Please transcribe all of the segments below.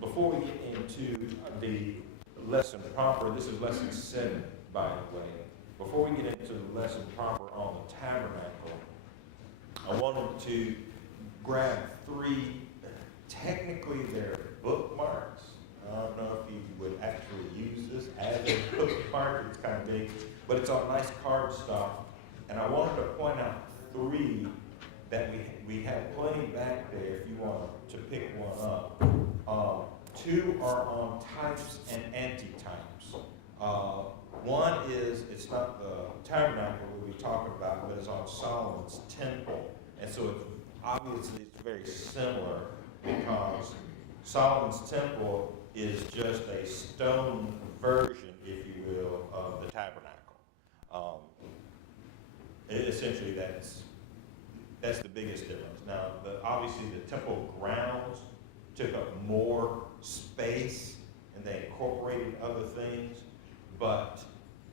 before we get into the lesson proper, this is lesson 7, by the way. Before we get into the lesson proper on the tabernacle, I wanted to grab 3, technically they're bookmarks. I don't know if you would actually use this as a bookmark. It's kind of big, but it's on nice cardstock. And I wanted to point out 3 that we have plenty back there if you want to pick one up. 2 are on types and antitypes. One is, it's not the tabernacle we'll be talking about, but it's on Solomon's temple. And so obviously it's very similar because Solomon's temple is just a stone version, if you will, of the tabernacle. Essentially that's the biggest difference. Now, obviously the temple grounds took up more space and they incorporated other things, but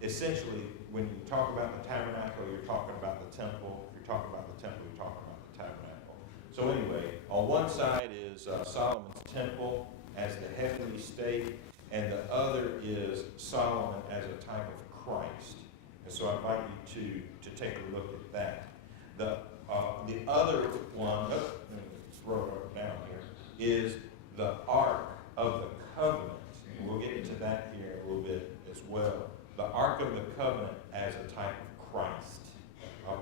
essentially when you talk about the tabernacle, you're talking about the temple. If you're talking about the temple, you're talking about the tabernacle. So anyway, on one side is Solomon's temple as the heavenly state, and the other is Solomon as a type of Christ. And so I'd like you to take a look at that. The other one, let me scroll it down here, is the Ark of the Covenant. And we'll get into that here a little bit as well. The Ark of the Covenant as a type of Christ.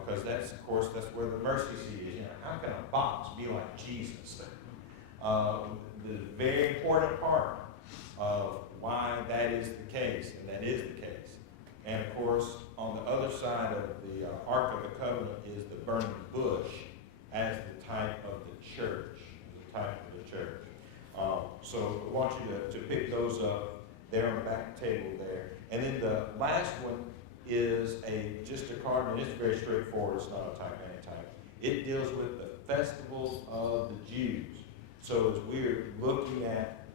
Because that's, of course, that's where the mercy seat is. You know, how can a box be like Jesus? The very important part of why that is the case, and that is the case. And of course, on the other side of the Ark of the Covenant is the burning bush as the type of the church. The type of the church. So I want you to pick those up there on the back table there. And then the last one is just a card, and it's very straightforward. It's not a type, anti-type. It deals with the festivals of the Jews. So as we're looking at,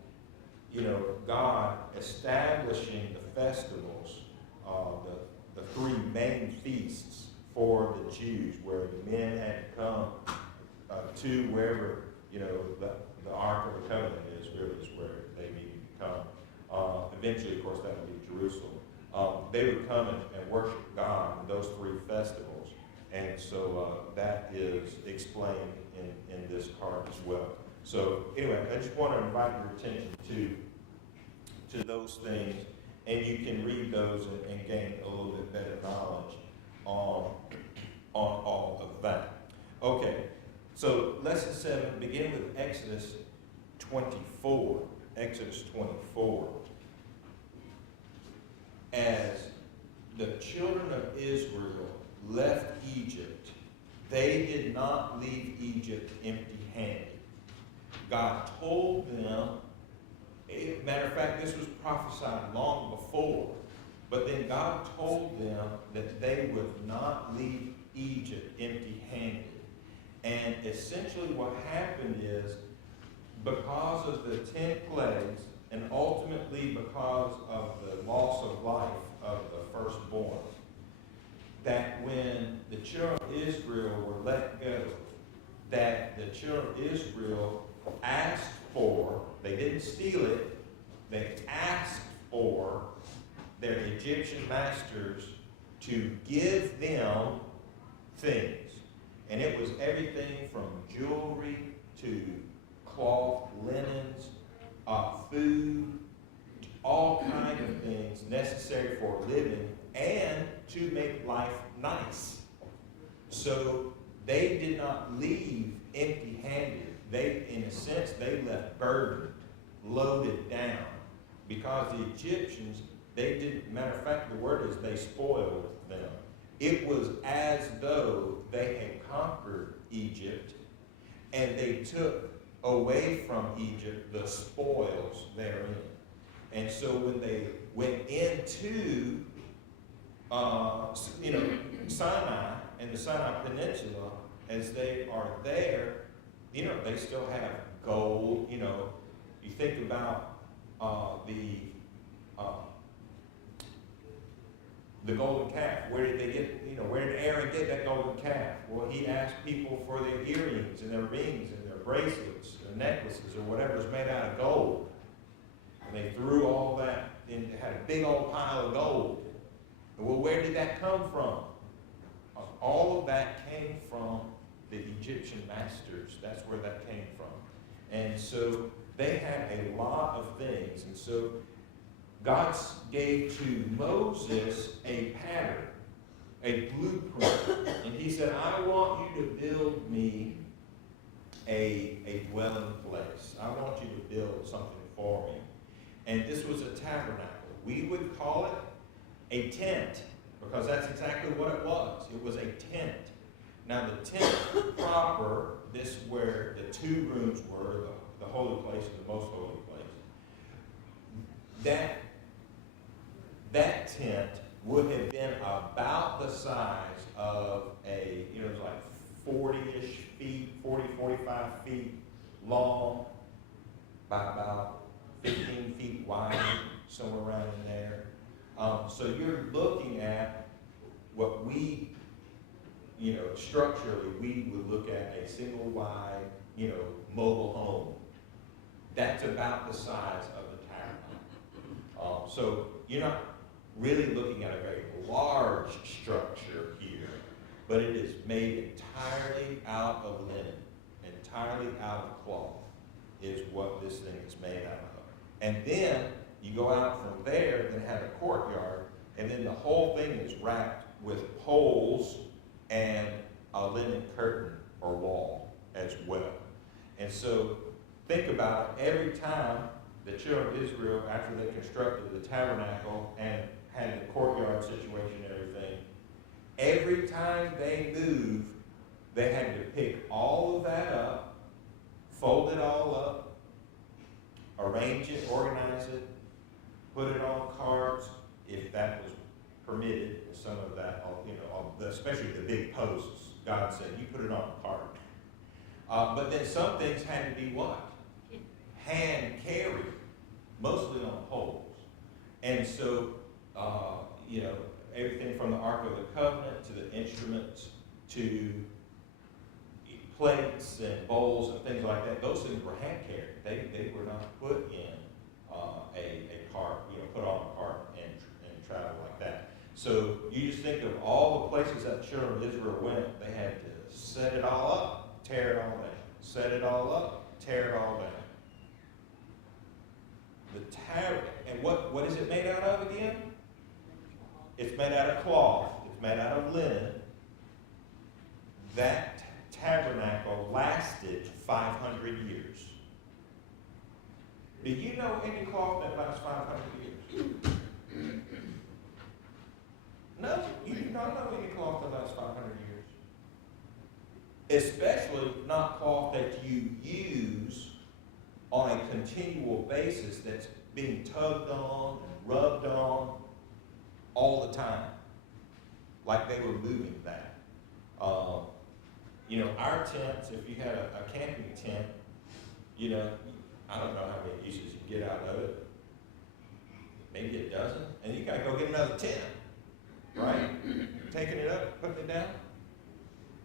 God establishing the festivals, the 3 main feasts for the Jews, where the men had to come to wherever, the Ark of the Covenant is where they needed to come. Eventually, of course, that would be Jerusalem. They would come and worship God in those 3 festivals. And so that is explained in this card as well. So anyway, I just want to invite your attention to those things, and you can read those and gain a little bit better knowledge on all of that. Okay, so lesson 7, begin with Exodus 24. Exodus 24. As the children of Israel left Egypt, they did not leave Egypt empty-handed. God told them, matter of fact, this was prophesied long before, but then God told them that they would not leave Egypt empty-handed. And essentially what happened is, because of the 10 plagues, and ultimately because of the loss of life of the firstborn, that when the children of Israel were let go, that the children of Israel asked for, they didn't steal it, they asked for their Egyptian masters to give them things. And it was everything from jewelry to cloth, linens, food, all kinds of things necessary for living and to make life nice. So they did not leave empty-handed. They, in a sense, they left burdened, loaded down, because the Egyptians, they didn't, matter of fact, the word is they spoiled them. It was as though they had conquered Egypt, and they took away from Egypt the spoils therein. And so when they went into Sinai and the Sinai Peninsula, as they are there, they still have gold. You think about the golden calf. Where did they get, where did Aaron get that golden calf? Well, he asked people for their earrings and their rings and their bracelets, their necklaces, or whatever is made out of gold. big old pile of gold. Well, where did that come from? All of that came from the Egyptian masters. That's where that came from. And so they had a lot of things. And so God gave to Moses a pattern, a blueprint. And he said, I want you to build me a dwelling place. I want you to build something for me. And this was a tabernacle. We would call it a tent, because that's exactly what it was. It was a tent. Now the tent proper, this where the two rooms were, the holy place and the most holy place, that tent would have been about the size of it was like 40-ish feet, 45 feet long, by about 15 feet wide, somewhere around in there. So you're looking at what we, structurally, we would look at a single wide, mobile home. That's about the size of the tabernacle. So you're not really looking at a very large structure here, but it is made entirely out of linen, entirely out of cloth, is what this thing is made out of. And then you go out from there and have a courtyard, and then the whole thing is wrapped with poles and a linen curtain or wall as well. And so think about it, every time the children of Israel, after they constructed the tabernacle and had the courtyard situation and everything, every time they moved, they had to pick all of that up, fold it all up, arrange it, organize it, put it on carts, if that was permitted, some of that, especially the big posts. God said, you put it on a cart. But then some things had to be what? Hand carried, mostly on poles. And so, everything from the Ark of the Covenant to the instruments to plates and bowls and things like that, those things were hand carried. They were not put in a cart, put on a cart and travel like that. So you just think of all the places that the children of Israel went, they had to set it all up, tear it all down. Set it all up, tear it all down. The tabernacle, and what is it made out of again? It's made out of cloth. It's made out of linen. That tabernacle lasted 500 years. Do you know any cloth that lasts 500 years? No, you do not know any cloth that lasts 500 years. Especially not cloth that you use on a continual basis that's being tugged on and rubbed on all the time. Like they were moving that. Our tents, if you had a camping tent, I don't know how many uses you get out of it. Maybe a dozen. And you got to go get another tent. Right? Taking it up, putting it down.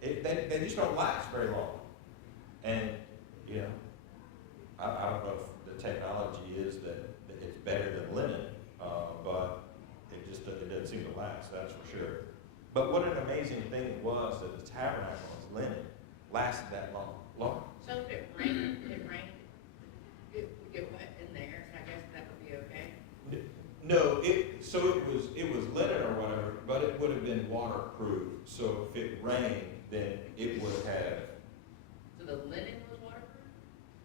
They just don't last very long. And, I don't know if the technology is that it's better than linen, but it doesn't seem to last, that's for sure. But what an amazing thing it was that the tabernacle was linen, lasted that long. So if it rained, it would get wet in there, and I guess that would be okay? No, it was linen or whatever, but it would have been waterproof. So if it rained, then it would have. So the linen was waterproof?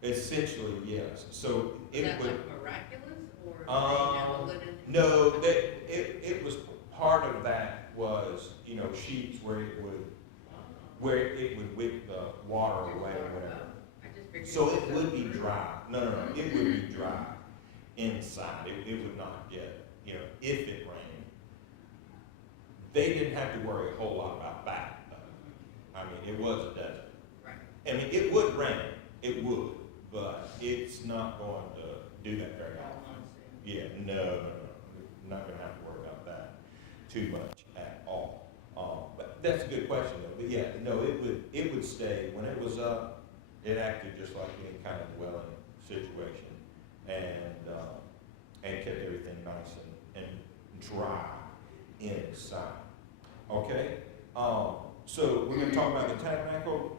Essentially, yes. So it Is that would. like miraculous, or did they have a linen? No, it was part of that was sheets where it would whip the water away or whatever. So it would be dry. No, it would be dry inside. It would not get, if it rained. They didn't have to worry a whole lot about that, though. I mean, it was a desert. Right. I mean, it would rain. It would. But it's not going to do that very often. Yeah, no. Not going to have to worry about that too much at all. But that's a good question, though. But yeah, no, it would stay. When it was up, it acted just like any kind of dwelling situation, and kept everything nice and dry inside. Okay? So we're going to talk about the tabernacle.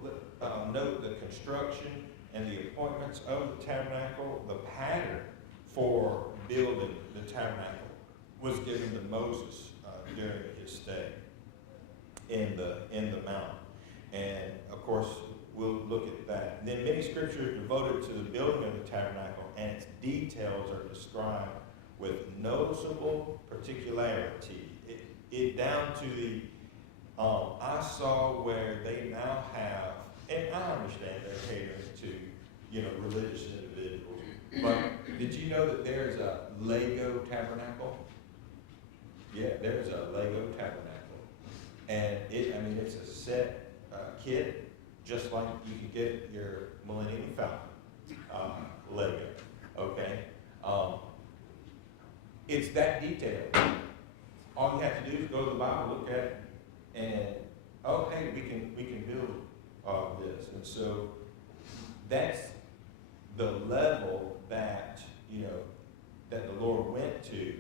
Note the construction and the appointments of the tabernacle. The pattern for building the tabernacle was given to Moses during his stay in the mountain. And of course, we'll look at that. Then many scriptures devoted to the building of the tabernacle, and its details are described with noticeable particularity. It down to the I saw where they now have, and I understand they're catering to, religious individuals. But did you know that there's a Lego tabernacle? Yeah, there's a Lego tabernacle. And it's a set kit, just like you can get your Millennium Falcon Lego, okay? It's that detailed. All you have to do is go to the Bible, look at it, and hey, we can build this. And so that's the level that that the Lord went to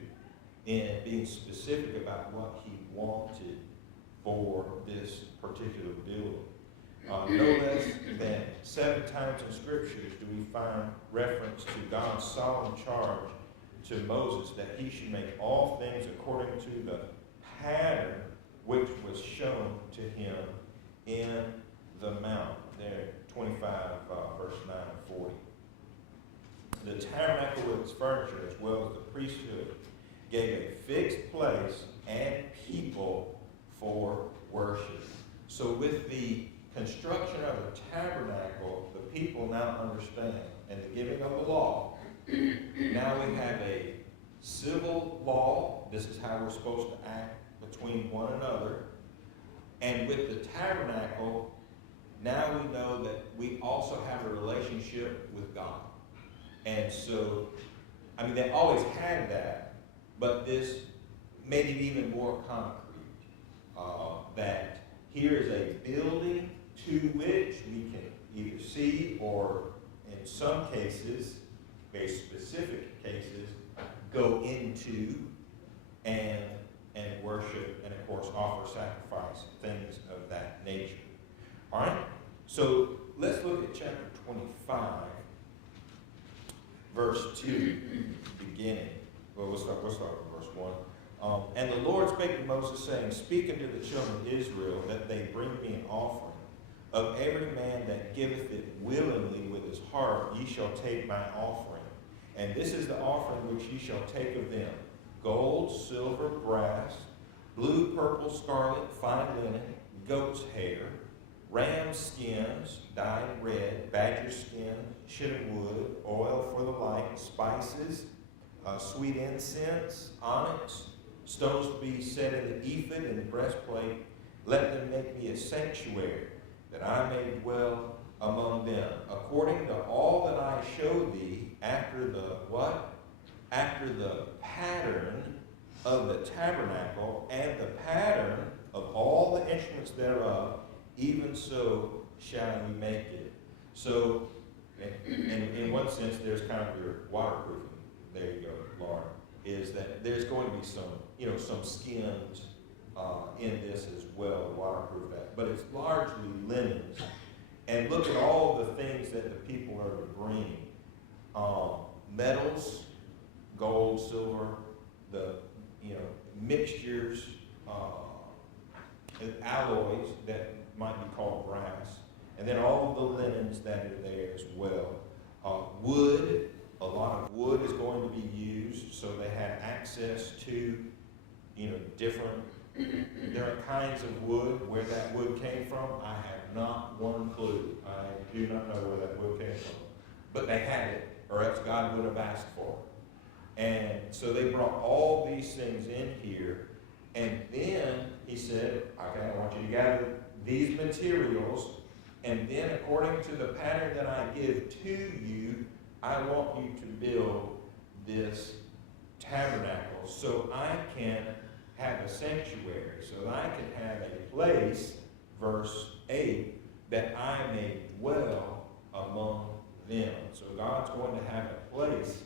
in being specific about what He wanted for this particular building. No less than 7 times in Scriptures do we find reference to God's solemn charge to Moses that he should make all things according to the pattern which was shown to him in the mountain. There, 25, verse 9 and 40. The tabernacle with its furniture, as well as the priesthood, gave a fixed place and people for worship. So with the construction of the tabernacle, the people now understand, and the giving of the law, now we have a civil law. This is how we're supposed to act between one another. And with the tabernacle, now we know that we also have a relationship with God. And so, they always had that, but this made it even more concrete. That here is a building to which we can either see or, in some cases, very specific cases, go into and worship and, of course, offer sacrifice, things of that nature. All right? So let's look at chapter 25, verse 2, beginning. Well, we'll start with verse 1. And the Lord spake to Moses, saying, Speak unto the children of Israel, that they bring me an offering. Of every man that giveth it willingly with his heart, ye shall take my offering. And this is the offering which ye shall take of them: gold, silver, brass, blue, purple, scarlet, fine linen, goat's hair, ram skins dyed red, badger skin, shittim wood, oil for the light, spices, sweet incense, onyx, stones to be set in the ephod and the breastplate. Let them make me a sanctuary, that I may dwell among them, according to all that I show thee, after the what? After the pattern of the tabernacle, and the pattern of all the instruments thereof, even so shall you make it. So, in one sense, there's kind of your waterproofing. There you go, Lauren. Is that there's going to be some skins in this as well to waterproof that. But it's largely linens. And look at all the things that the people are to bring. Metals, gold, silver, the mixtures, alloys that might be called brass, and then all of the linens that are there as well. Wood, a lot of wood is going to be used, so they had access to different kinds of wood. Where that wood came from, I have not one clue. I do not know where that wood came from. But they had it, or else God would have asked for it. And so they brought all these things in here, and then he said, okay, I want you to gather these materials, and then according to the pattern that I give to you, I want you to build this tabernacle so I can have a sanctuary, so that I can have a place, verse 8, that I may dwell among them. So God's going to have a place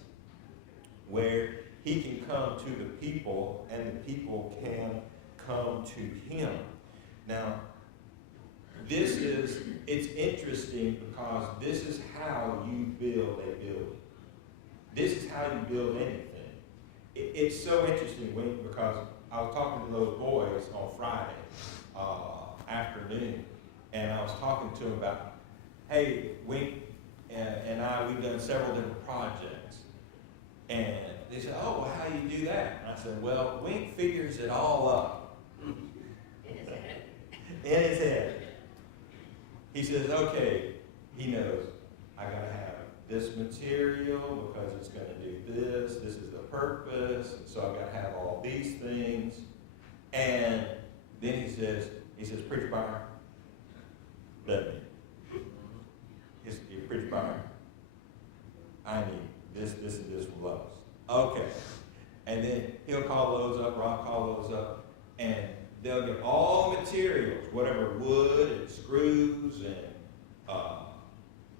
where he can come to the people and the people can come to him. Now, it's interesting because this is how you build a building. This is how you build anything. It's so interesting because I was talking to those boys on Friday afternoon, and I was talking to them about, hey, Wink and I, we've done several different projects. And they said, oh, well, how do you do that? And I said, well, Wink figures it all up. In his head. In his head. He says, okay, he knows, I gotta have this material because it's gonna do this is the purpose, so I gotta have all these things. And then he says, Preacher Byron, let me. He's Preacher Byron, I need this, and this from Lowe's. Okay. And then he'll call Lowe's up, or I'll call Lowe's up, and they'll get all the materials, whatever wood and screws and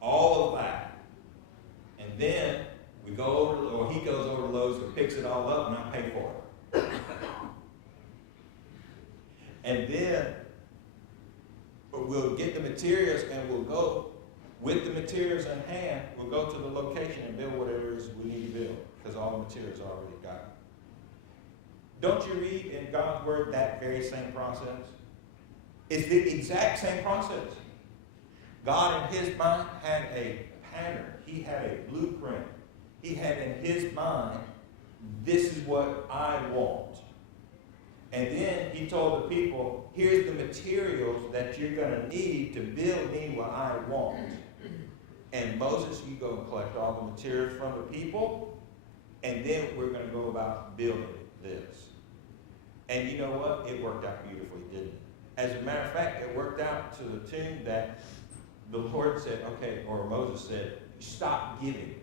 all of that. And then we go over, or he goes over to Lowe's and picks it all up, and I pay for it. And then we'll get the materials, and we'll go with the materials in hand. We'll go to the location and build whatever it is we need to build, because all the materials are already got it. Don't you read in God's Word that very same process? It's the exact same process. God in his mind had a pattern. He had a blueprint. He had in his mind, this is what I want. And then he told the people, here's the materials that you're going to need to build me what I want. And Moses, you go and collect all the materials from the people, and then we're going to go about building this. And you know what? It worked out beautifully, didn't it? As a matter of fact, it worked out to the tune that the Lord said, okay, or Moses said, stop giving,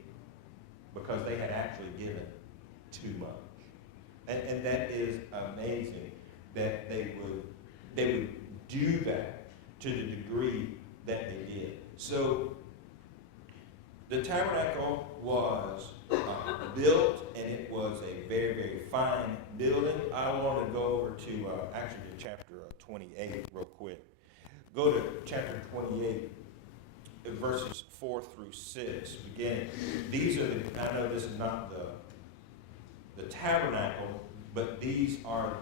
because they had actually given too much. And that is amazing that they would do that to the degree that they did. So the tabernacle was built, and it was a very, very fine building. I want to go over to actually to chapter 28 real quick. Go to chapter 28, verses 4 through 6. Beginning. These are I know this is not the tabernacle, but these are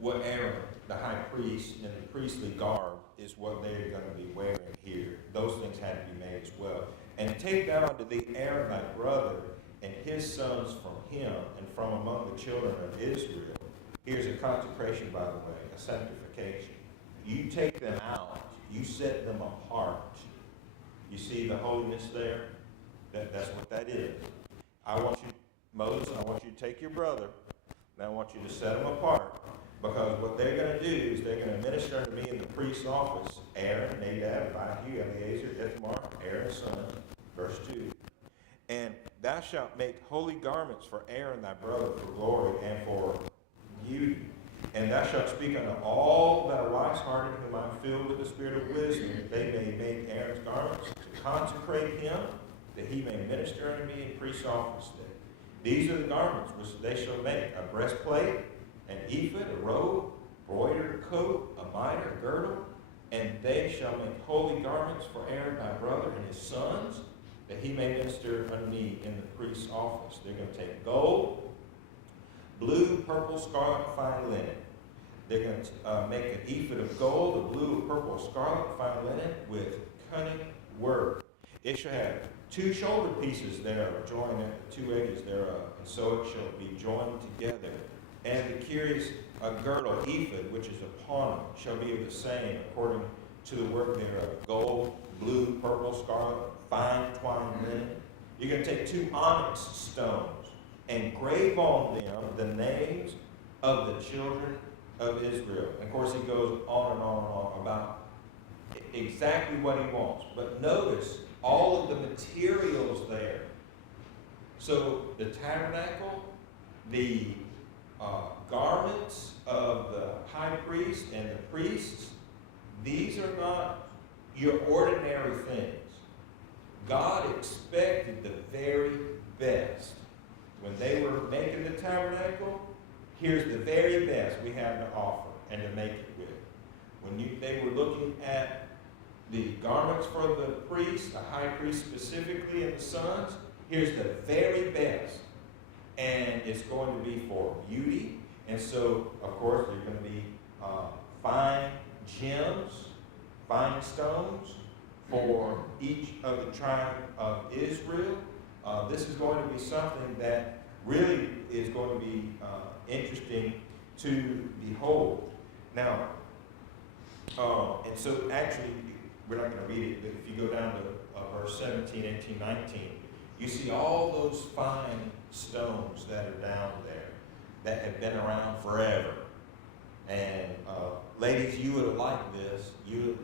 what Aaron, the high priest, and the priestly garb is what they're going to be wearing here. Those things had to be made as well. And take thou unto thee Aaron thy brother, and his sons from him, and from among the children of Israel. Here's a consecration, by the way, a sanctification. You take them out, you set them apart. You see the holiness there? That's what that is. Moses, I want you to take your brother, and I want you to set him apart, because what they're going to do is they're going to minister unto me in the priest's office. Aaron, Nadab, Abihu, Eleazar, Ithamar, Aaron's son. Verse 2. And thou shalt make holy garments for Aaron thy brother for glory and for beauty. And thou shalt speak unto all that are wise-hearted, whom I am filled with the spirit of wisdom, that they may make Aaron's garments, to consecrate him, that he may minister unto me in priest's office. These are the garments which they shall make: a breastplate, an ephod, a robe, broidered coat, a mitre, a girdle. And they shall make holy garments for Aaron thy brother and his sons, that he may minister unto me in the priest's office. They're going to take gold, blue, purple, scarlet, fine linen. They're going to make an ephod of gold, a blue, purple, scarlet, fine linen, with cunning work. It shall have 2 shoulder pieces thereof, joined at the 2 edges thereof, and so it shall be joined together. And the curious girdle, ephod, which is upon it, shall be of the same, according to the work thereof: gold, blue, purple, scarlet, fine twined linen. You're going to take 2 onyx stones and grave on them the names of the children of Israel. And of course, he goes on and on and on about exactly what he wants. But notice all of the materials there. So the tabernacle, the garments of the high priest and the priests, these are not your ordinary things. God expected the very the tabernacle, here's the very best we have to offer and to make it with. When they were looking at the garments for the priest, the high priest specifically, and the sons, here's the very best. And it's going to be for beauty. And so, of course, there's going to be fine gems, fine stones for each of the tribe of Israel. This is going to be something that really is going to be interesting to behold. Now, and so actually, we're not going to read it, but if you go down to verse 17, 18, 19, you see all those fine stones that are down there that have been around forever. And ladies, you would have liked this. You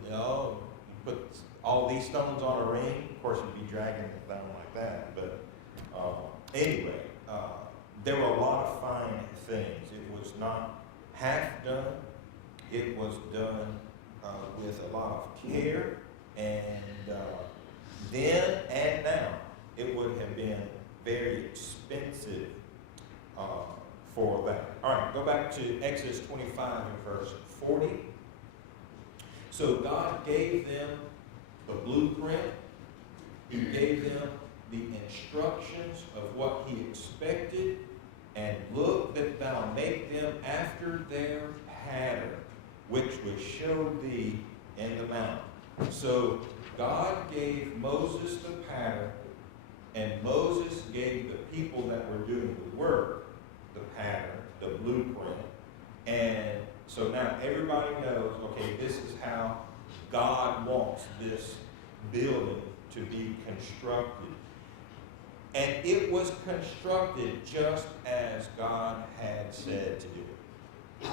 put all these stones on a ring. Of course, you'd be dragging it down like that. But anyway, there were a lot of fine things. It was not half done. It was done with a lot of care. And then and now, it would have been very expensive for that. All right, go back to Exodus 25 and verse 40. So God gave them the blueprint. He gave them the instructions of what he expected. And look that thou make them after their pattern, which was showed thee in the mount. So God gave Moses the pattern, and Moses gave the people that were doing the work the pattern, the blueprint. And so now everybody knows, okay, this is how God wants this building to be constructed. And it was constructed just as God had said to do it.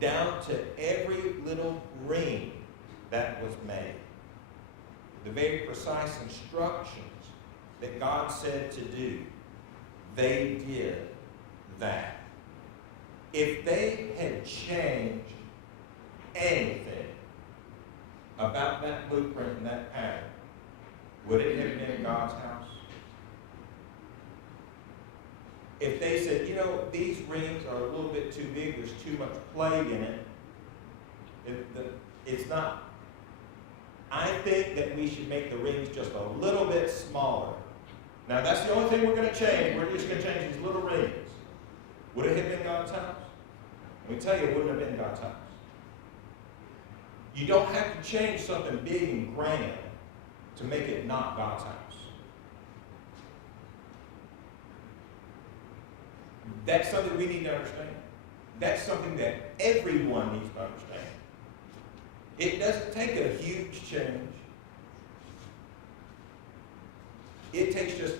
Down to every little ring that was made. The very precise instructions that God said to do, they did that. If they had changed anything about that blueprint and that pattern, would it have been God's house? If they said, these rings are a little bit too big, there's too much play in it, it's not. I think that we should make the rings just a little bit smaller. Now, that's the only thing we're going to change. We're just going to change these little rings. Would it have been God's house? Let me tell you, it wouldn't have been God's house. You don't have to change something big and grand to make it not God's house. That's something we need to understand. That's something that everyone needs to understand. It doesn't take a huge change. It takes just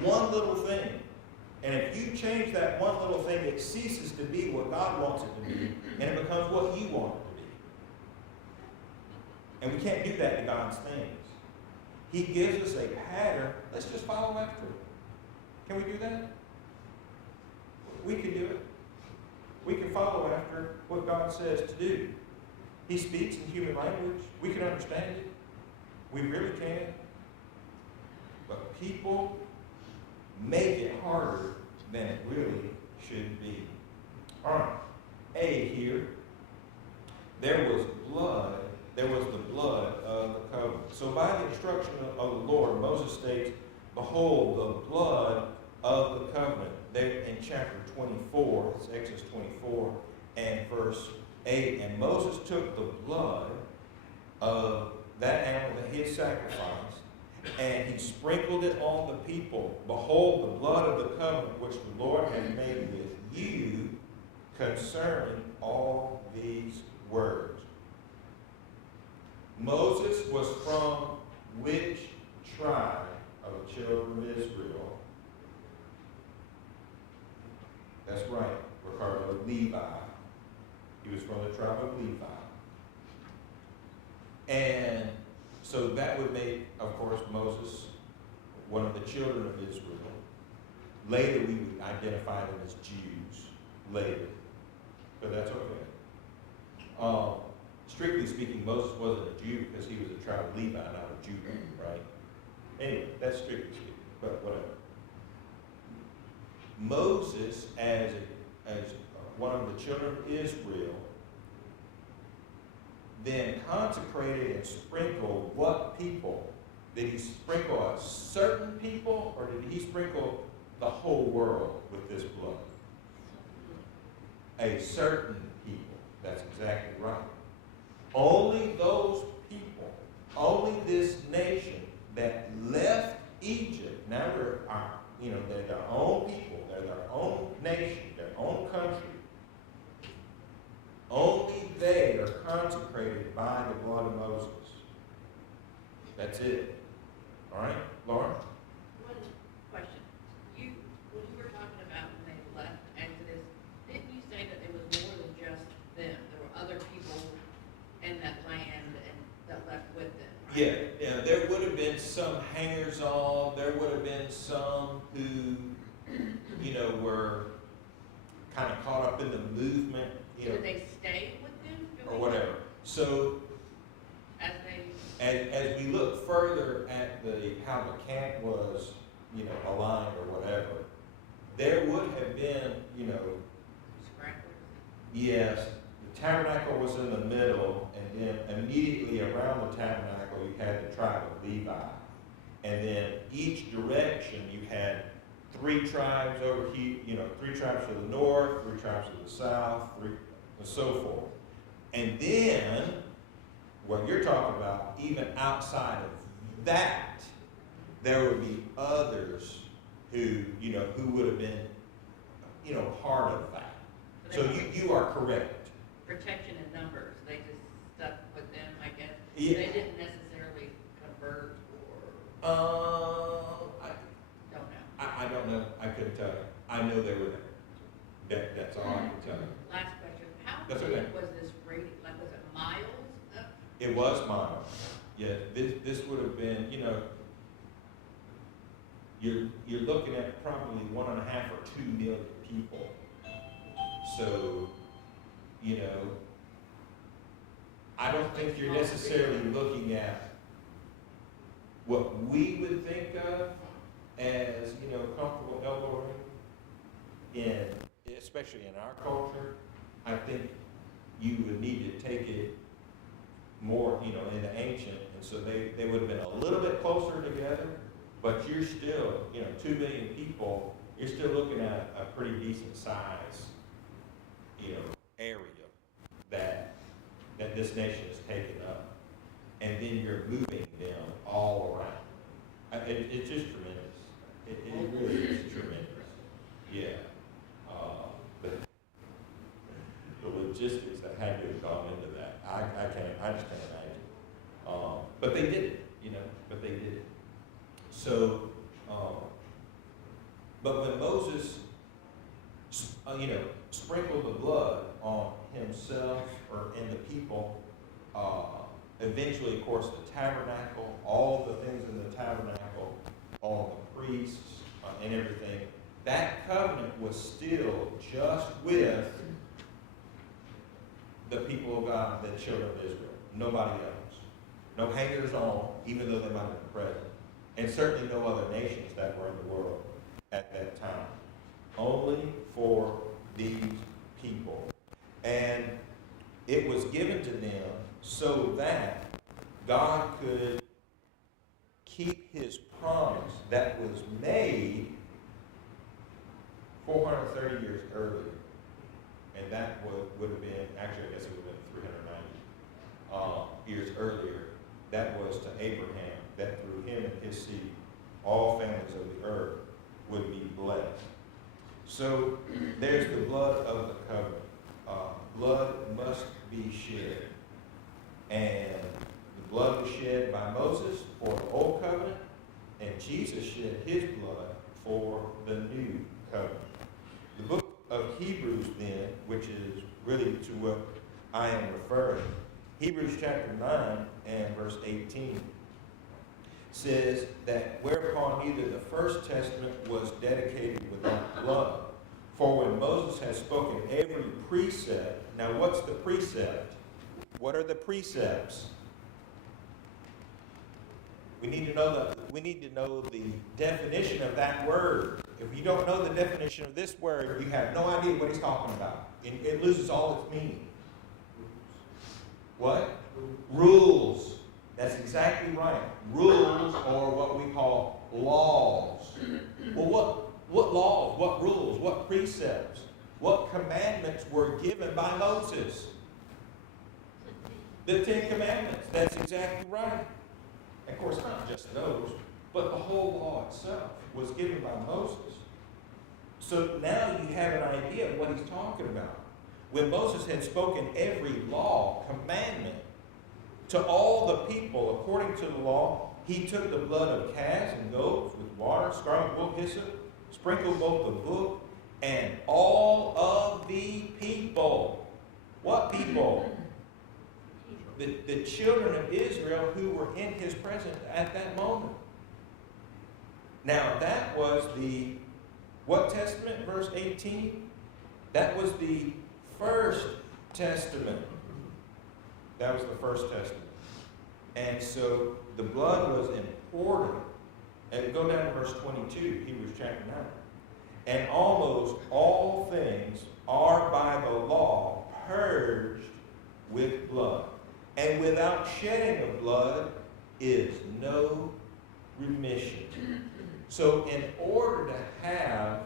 one little thing. And if you change that one little thing, it ceases to be what God wants it to be, and it becomes what you want it to be. And we can't do that to God's things. He gives us a pattern. Let's just follow after it. Can we do that? We can do it. We can follow after what God says to do. He speaks in human language. We can understand it. We really can. But people make it harder than it really should be. All right. A here. There was blood. There was the blood of the covenant. So by the instruction of the Lord, Moses states, behold, the blood of the covenant. There in chapter 24, it's Exodus 24 and verse 8. And Moses took the blood of that animal that he had sacrificed, and he sprinkled it on the people. Behold, the blood of the covenant which the Lord had made with you concerning all these words. Moses was from which tribe of the children of Israel? That's right, Ricardo, Levi. He was from the tribe of Levi. And so that would make, of course, Moses one of the children of Israel. Later, we would identify them as Jews. Later. But that's okay. Strictly speaking, Moses wasn't a Jew because he was a tribe of Levi, not a Judah, right? Anyway, that's strictly speaking, but whatever. Moses, as one of the children of Israel, then consecrated and sprinkled what people? Did he sprinkle a certain people, or did he sprinkle the whole world with this blood? A certain people. That's exactly right. Only those people, only this nation that left Egypt. Now they're their own people, they're their own nation, their own country. Only they are consecrated by the blood of Moses. That's it. All right, Laura? One question. When you were talking about when they left Exodus, didn't you say that it was more than just them? There were other people in that land and that left with them, right? Yeah, there would have been some hangers-on. There would have been some who, were kind of caught up in the movement, So did they stay with them? or whatever. So As they, as we look further at how the camp was, aligned or whatever, there would have been, scrapper? yes, the tabernacle was in the middle, and then immediately around the tabernacle you had the tribe of Levi. And then each direction you had 3 tribes over here, 3 tribes to the north, 3 tribes to the south, 3, and so forth. And then, what you're talking about, even outside of that, there would be others who would have been, part of that. So you are correct. Protection in numbers, they just stuck with them, I guess. Yeah. They didn't necessarily convert or, I don't know. I don't know. I couldn't tell you. I know they were there. That's all I can tell you. Last question, how That's big okay. was this radius, like was it miles up? It was miles. Yeah, this would have been, you're looking at probably 1.5 or 2 million people. So, I don't think you're necessarily looking at what we would think of as, comfortable elbowing, especially in our culture. I think you would need to take it more, in the ancient, and so they would have been a little bit closer together, but you're still, 2 million people, you're still looking at a pretty decent size, area that this nation has taken up. And then you're moving them all around. It's just tremendous. It really is tremendous. Yeah. But the logistics that had to have gone into that, I just can't imagine. But they did it, but they did it. So, but when Moses, sprinkled the blood on himself or in the people, eventually, of course, the tabernacle, all the things in the tabernacle, all the priests and everything, that covenant was still just with the people of God, the children of Israel. Nobody else. No hangers on, even though they might have been present. And certainly no other nations that were in the world at that time. Only for these people. And it was given to them so that God could keep his promise that was made 430 years earlier. And that would have been, actually I guess it would have been 390 years earlier. That was to Abraham, that through him and his seed, all families of the earth would be blessed. So there's the blood of the covenant. Blood must be shed. And the blood was shed by Moses for the old covenant, and Jesus shed his blood for the new covenant. The book of Hebrews then, which is really to what I am referring, Hebrews chapter 9 and verse 18 says that whereupon neither the first testament was dedicated without blood. For when Moses has spoken every precept, now what's the precept? What are the precepts? We need to know the we need to know the definition of that word. If you don't know the definition of this word, you have no idea what he's talking about. It loses all its meaning. What? Rules. That's exactly right. Rules, or what we call laws. Well, what laws, what rules, what precepts, what commandments were given by Moses? The 10 Commandments. That's exactly right. Of course, not just those, but the whole law itself was given by Moses. So now you have an idea of what he's talking about. When Moses had spoken every law, commandment, to all the people according to the law, he took the blood of calves and goats with water, scarlet wool, hyssop, sprinkled both the book and all of the people. What people? The children of Israel who were in his presence at that moment. Now that was the, what testament? Verse 18? That was the First Testament. That was the First Testament. And so the blood was important. And go down to verse 22, Hebrews chapter 9. And almost all things are by the law purged with blood. And without shedding of blood is no remission. So in order to have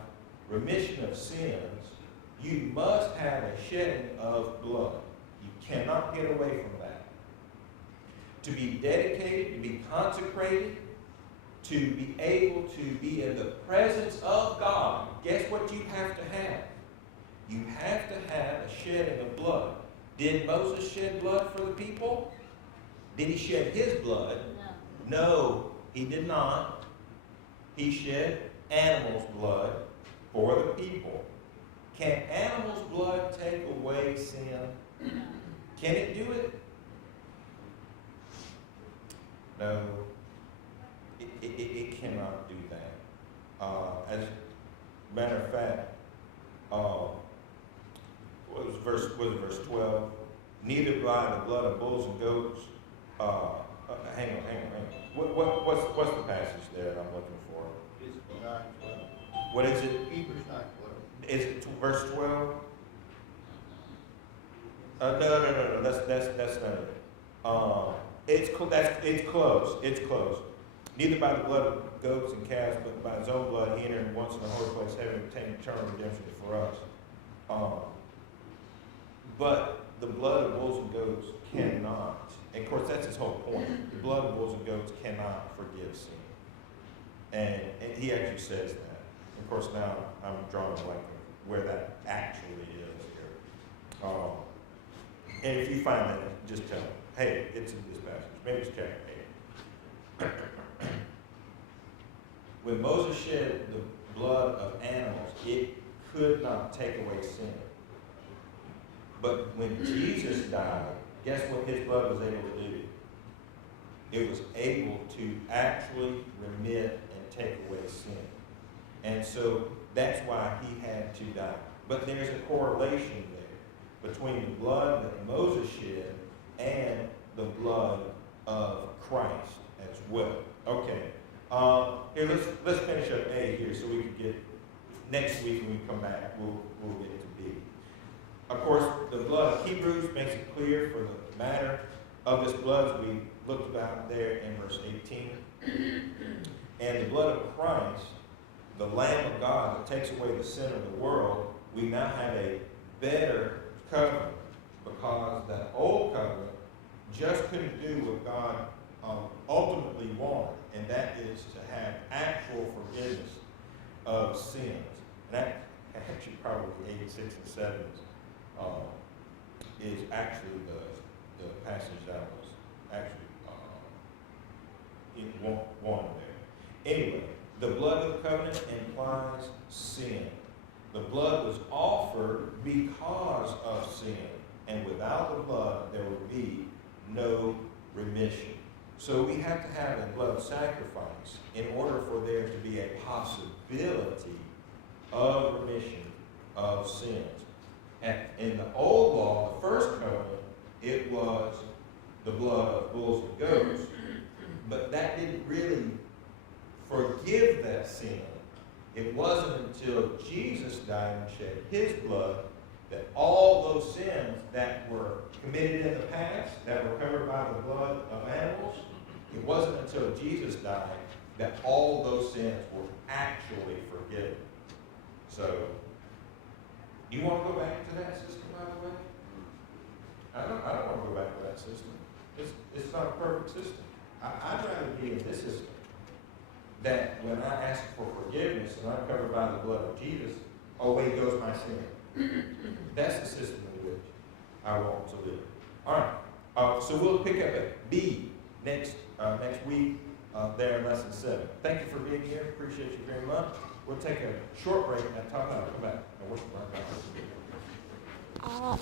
remission of sins, you must have a shedding of blood. You cannot get away from that. To be dedicated, to be consecrated, to be able to be in the presence of God, guess what you have to have? You have to have a shedding of blood. Did Moses shed blood for the people? Did he shed his blood? No. No, he did not. He shed animals' blood for the people. Can animals' blood take away sin? Can it do it? No. It cannot do that. As a matter of fact, was it verse 12? Neither by the blood of bulls and goats. Hang on. What's the passage there I'm looking for? It's 9:12. What is it? Hebrews 9:12. Is it verse 12? No. That's not it. It's close. It's close. Neither by the blood of goats and calves, but by his own blood he entered once in the holy place, having obtained eternal redemption for us. But the blood of bulls and goats cannot. And of course, that's his whole point. The blood of bulls and goats cannot forgive sin. And he actually says that. Of course, now I'm drawing a blank of where that actually is here. And if you find that, just tell me, hey, it's in this passage. Maybe it's chapter 8. When Moses shed the blood of animals, it could not take away sin. But when Jesus died, guess what his blood was able to do? It was able to actually remit and take away sin. And so that's why he had to die. But there's a correlation there between the blood that Moses shed and the blood of Christ as well. Okay. Here, let's finish up A here so we can get, next week when we come back, we'll get to B. Of course, the blood of Hebrews makes it clear for the matter of this blood as we looked about there in verse 18. And the blood of Christ, the Lamb of God that takes away the sin of the world, we now have a better covenant because that old covenant just couldn't do what God ultimately wanted, and that is to have actual forgiveness of sins. And that actually probably 8, 6, and 7 is actually the passage that was actually in one there. Anyway, the blood of the covenant implies sin. The blood was offered because of sin, and without the blood there would be no remission. So we have to have a blood sacrifice in order for there to be a possibility of remission of sins. And in the old law, the first covenant, it was the blood of bulls and goats, but that didn't really forgive that sin. It wasn't until Jesus died and shed his blood that all those sins that were committed in the past, that were covered by the blood of animals, it wasn't until Jesus died that all those sins were actually forgiven. So, you want to go back to that system, by the way? I don't want to go back to that system. It's not a perfect system. I'd rather be in this system that when I ask for forgiveness and I'm covered by the blood of Jesus, away goes my sin. That's the system in which I want to live. All right. So we'll pick up at B next week there in lesson 7. Thank you for being here. Appreciate you very much. We'll take a short break and talk about it. Come back and worship our God.